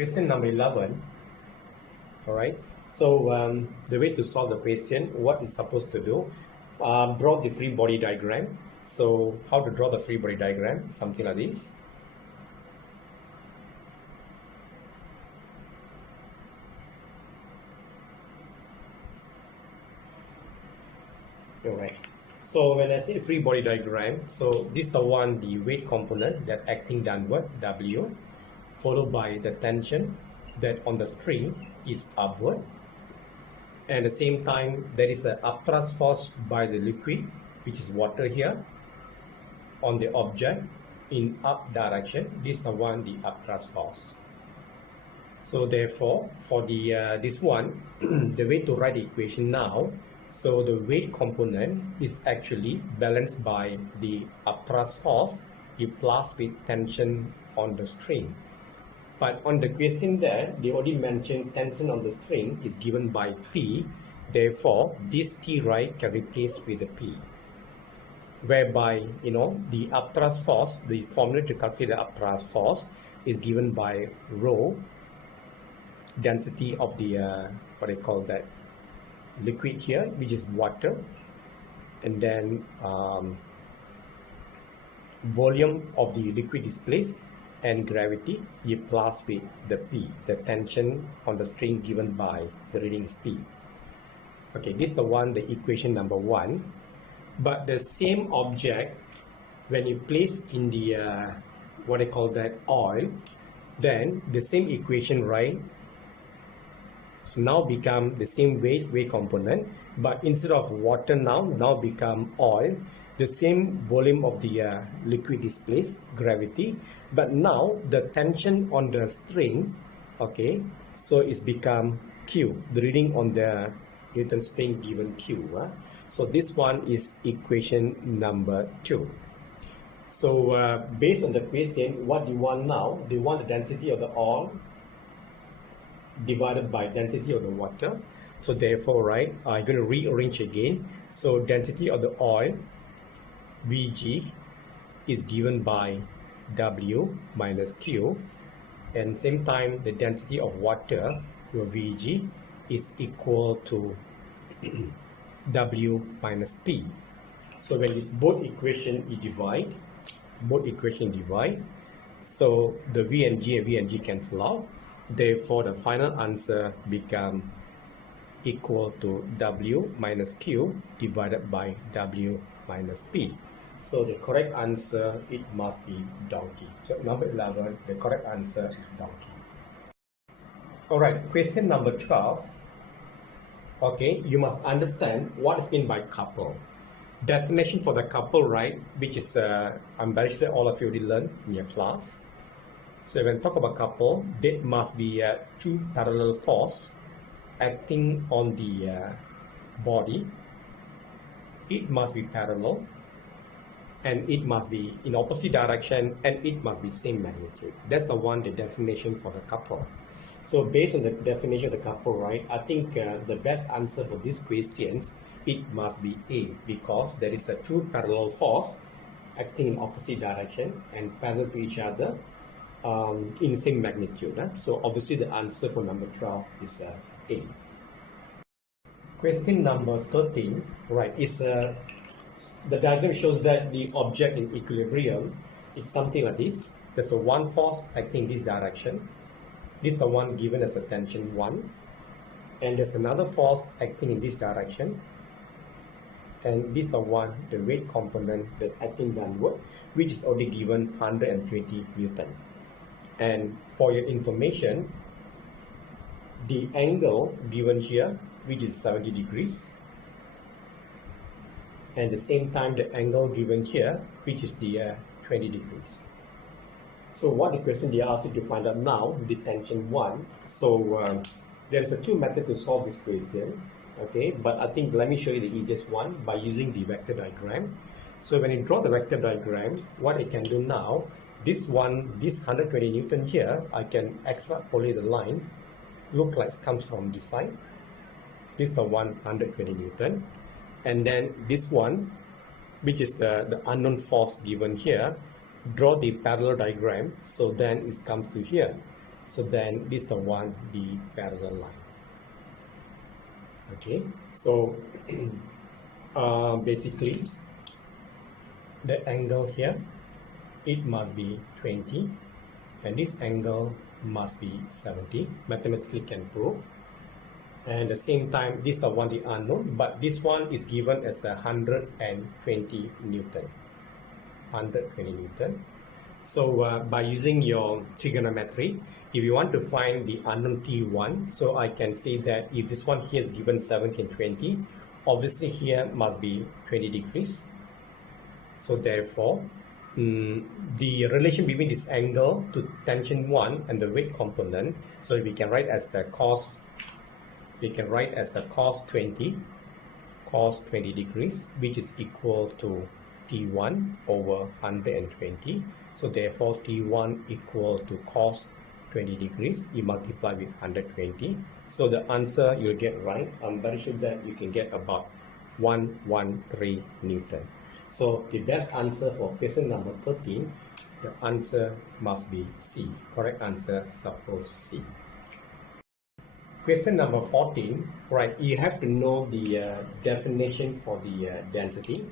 Question number 11. All right. So the way to solve the question, what is supposed to do? Draw the free body diagram. So how to draw the free body diagram? Something like this. All right. So when I say free body diagram, so this is the one, the weight component that acting downward, W, followed by the tension that on the string is upward. And at the same time, there is an upthrust force by the liquid, which is water here, on the object in up direction. This is the one, the upthrust force. So therefore, for the this one, the way to write the equation now, so the weight component is actually balanced by the upthrust force plus with tension on the string. But on the question there, they already mentioned tension on the string is given by P. Therefore, this T right can replace with the P. Whereby, the upthrust force, the formula to calculate the upthrust force is given by rho, density of the, what I call that, liquid here, which is water. And then volume of the liquid displaced, and gravity, you plus with the P, the tension on the string given by the reading is P. Okay, this is the one, the equation number 1. But the same object, when you place in the, what I call that, oil, then the same equation, right? So now become the same weight component, but instead of water now become oil. The same volume of the liquid displaced, gravity, but now the tension on the string, okay, so it's become Q, the reading on the Newton string given Q. So this one is equation number 2. So based on the question, what do you want now? They want the density of the oil divided by density of the water. So therefore, right, I'm going to rearrange again. So density of the oil, Vg, is given by W minus Q, and same time the density of water, your Vg, is equal to W minus P. So when this both equation divide, so the V and G cancel out. Therefore, the final answer become equal to W minus Q divided by W minus P. So the correct answer, it must be donkey. So number 11, the correct answer is donkey. Alright, question number 12. Okay, you must understand what is meant by couple. Definition for the couple, right, which is, I'm very sure all of you already learned in your class. So when we talk about couple, there must be two parallel force acting on the body. It must be parallel, and it must be in opposite direction, and it must be same magnitude. That's the one, the definition for the couple. So based on the definition of the couple, right, I think the best answer for these questions, it must be A, because there is a two parallel force acting in opposite direction and parallel to each other in same magnitude. So obviously the answer for number 12 is A. Question number 13, right, is the diagram shows that the object in equilibrium, it's something like this. There's a one force acting in this direction. This is the one given as a tension 1. And there's another force acting in this direction. And this is the one, the weight component that acting downward, which is already given 120 Newton. And for your information, the angle given here, which is 70 degrees. And at the same time, the angle given here, which is the 20 degrees. So what the question they ask you to find out now, the tension 1. So there's a two method to solve this question. Okay, but I think let me show you the easiest one by using the vector diagram. So when you draw the vector diagram, what I can do now, this 120 Newton here, I can extrapolate the line, look like it comes from this side. This is the 120 Newton. And then this one, which is the unknown force given here, draw the parallel diagram. So then it comes to here. So then this is the one, the parallel line. Okay, so basically the angle here, it must be 20, and this angle must be 70. Mathematically can prove. And at the same time, this is the one, the unknown, but this one is given as the 120 Newton. 120 Newton. So by using your trigonometry, if you want to find the unknown T1, so I can say that if this one here is given 70 and 20, obviously here must be 20 degrees. So therefore, the relation between this angle to tension 1 and the weight component, so we can write as the cos 20 degrees, which is equal to T1 over 120. So therefore T1 equal to cos 20 degrees, you multiply with 120. So the answer you'll get right, I'm very sure that you can get about 113 Newton. So the best answer for question number 13, the answer must be C. Correct answer, suppose C. Question number 14, right, you have to know the definition for the density.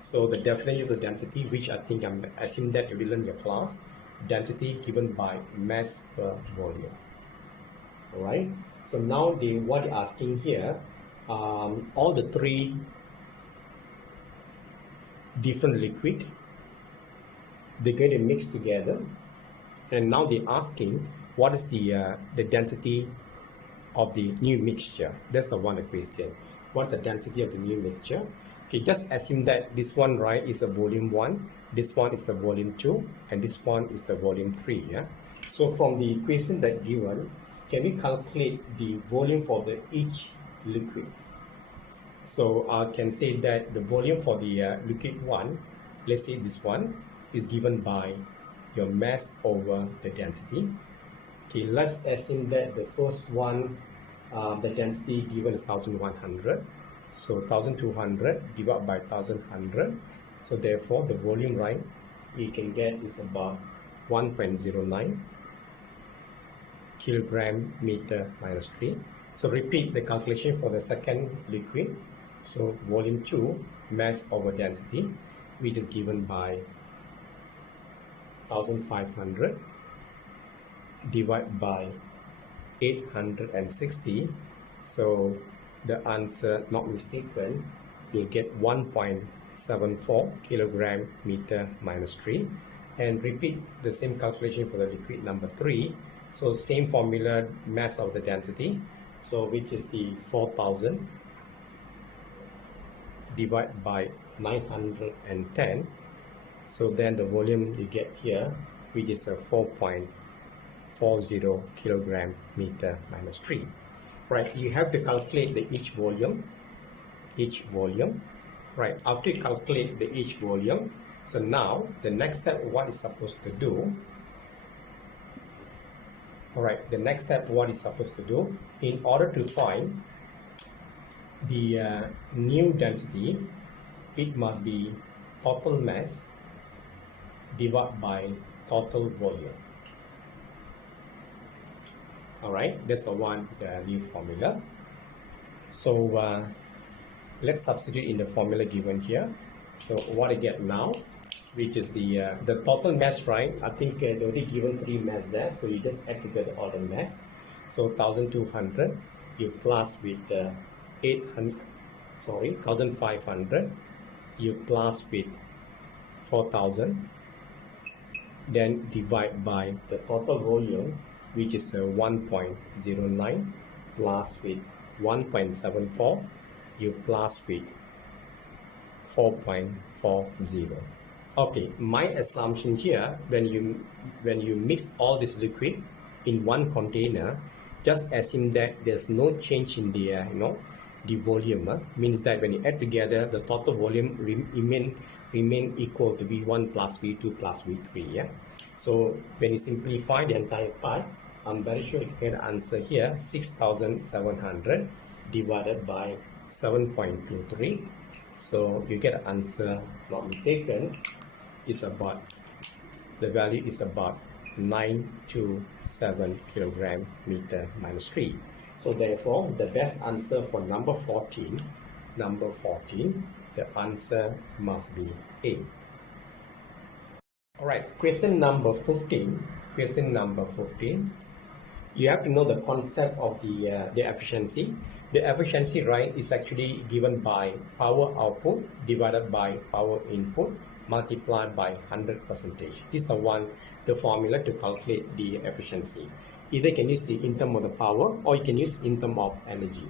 So the definition of density, which I think I'm assuming that you will learn in your class, density given by mass per volume. Alright, so now what they're asking here, all the three different liquid, they're going to mix together, and now they're asking what is the density of the new mixture. That's the one question. What's the density of the new mixture? Okay, just assume that this one, right, is a volume 1, this one is the volume 2, and this one is the volume 3. Yeah. So from the equation that given, can we calculate the volume for each liquid? So I can say that the volume for the liquid 1, let's say this one, is given by your mass over the density. Okay, let's assume that the first one, the density given is 1100. So 1200 divided by 1100. So therefore the volume, right, you can get is about 1.09 kilogram meter minus 3. So repeat the calculation for the second liquid. So volume 2, mass over density, which is given by 1500 divided by 860. So the answer, not mistaken, you'll get 1.74 kilogram meter minus 3. And repeat the same calculation for the liquid number 3. So same formula, mass of the density, so which is the 4000 divided by 910. So then the volume you get here, which is a 4.40 kilogram meter minus 3. Right, you have to calculate the each volume. Right, after you calculate the each volume, so now the next step, what is supposed to do? All right, the next step, what is supposed to do, in order to find the new density, it must be total mass divided by total volume. All right, that's the one, the new formula. So let's substitute in the formula given here. So what I get now, which is the total mass, right? I think they already given 3 mass there, so you just add together all the mass. So 1200 you plus with 1500 you plus with 4000, then divide by the total volume, which is 1.09 plus with 1.74 you plus with 4.40. Okay, my assumption here, when you mix all this liquid in one container, just assume that there's no change in the the volume. Means that when you add together, the total volume remain equal to V1 plus V2 plus V3. Yeah. So when you simplify the entire part, I'm very sure you get the answer here, 6700 divided by 7.23. So you get an answer, not mistaken, is about, the value is about 927 kilogram meter minus 3. So therefore, the best answer for number 14, the answer must be A. Alright, question number 15. You have to know the concept of the efficiency. The efficiency, right, is actually given by power output divided by power input multiplied by 100%. This is the formula to calculate the efficiency. Either you can use it in terms of the power or you can use in terms of energy.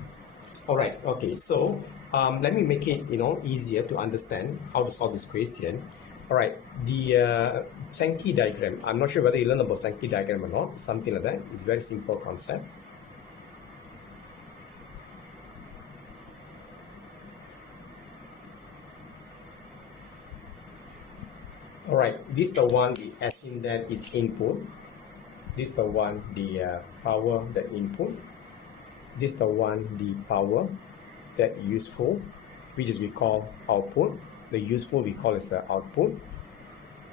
Alright, okay, so let me make it easier to understand how to solve this question. Alright, the Sankey diagram, I'm not sure whether you learn about Sankey diagram or not, something like that. It's a very simple concept. Alright, this is the one, the assume that is input. This is the one, the power, the input. This is the one, the power that useful, which is we call output. The useful we call as the output,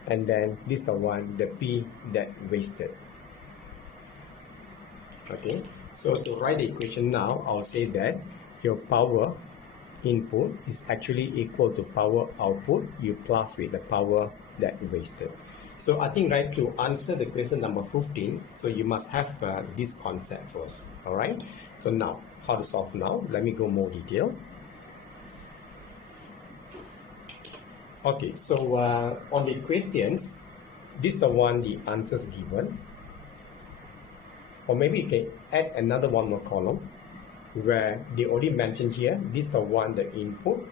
and then this is the one, the P that wasted. Okay, so to write the equation now, I'll say that your power input is actually equal to power output you plus with the power that you wasted. So I think, right, to answer the question number 15, so you must have this concept first. All right, so now how to solve now? Let me go more detail. Okay, so on the questions, this is the one, the answers given. Or maybe you can add another one more column where they already mentioned here, this is the one, the input,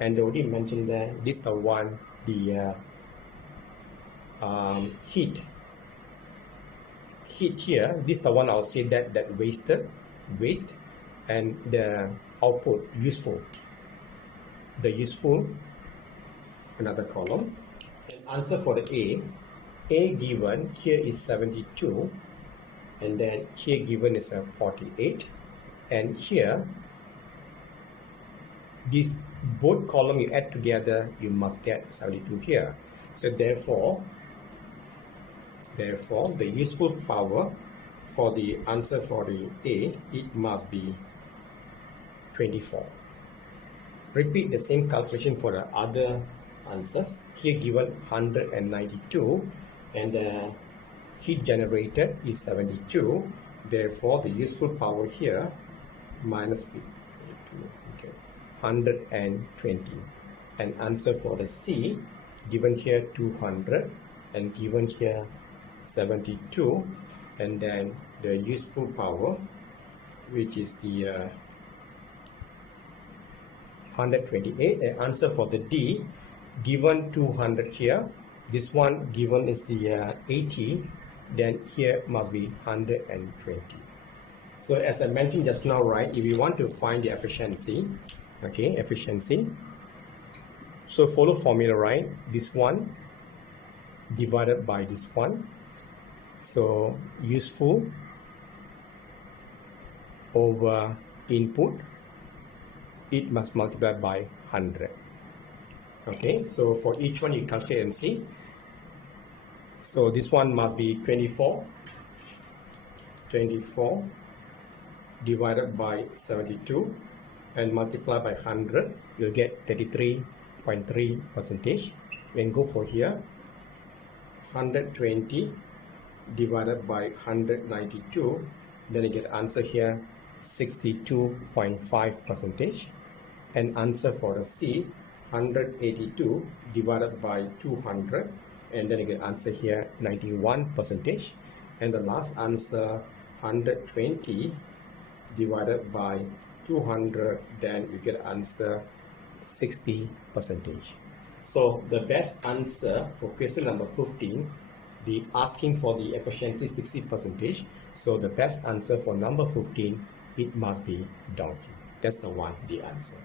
and they already mentioned there, this is the one, the heat here, this is the one I'll say that waste, and the output, useful, the useful, another column. And answer for the A given here is 72, and then here given is 48, and here this both column you add together, you must get 72 here. So therefore the useful power for the answer for the A, it must be 24. Repeat the same calculation for the other answers. Here given 192, and the heat generated is 72. Therefore, the useful power here minus 120. And answer for the C, given here 200 and given here 72, and then the useful power, which is the 128. And answer for the D, given 200 here, this one given is the 80, then here must be 120. So as I mentioned just now, right, if you want to find the efficiency, okay, efficiency, so follow formula, right, this one divided by this one, so useful over input, it must multiply by 100. Okay, so for each one you calculate and see. So this one must be 24 divided by 72 and multiply by 100, you'll get 33.3%. When go for here, 120 divided by 192, then you get answer here 62.5%. And answer for the C, 182 divided by 200, and then you get answer here 91%. And the last answer, 120 divided by 200, then you get answer 60%. So the best answer for question number 15, the asking for the efficiency 60%. So the best answer for number 15, it must be donkey. That's the one, the answer.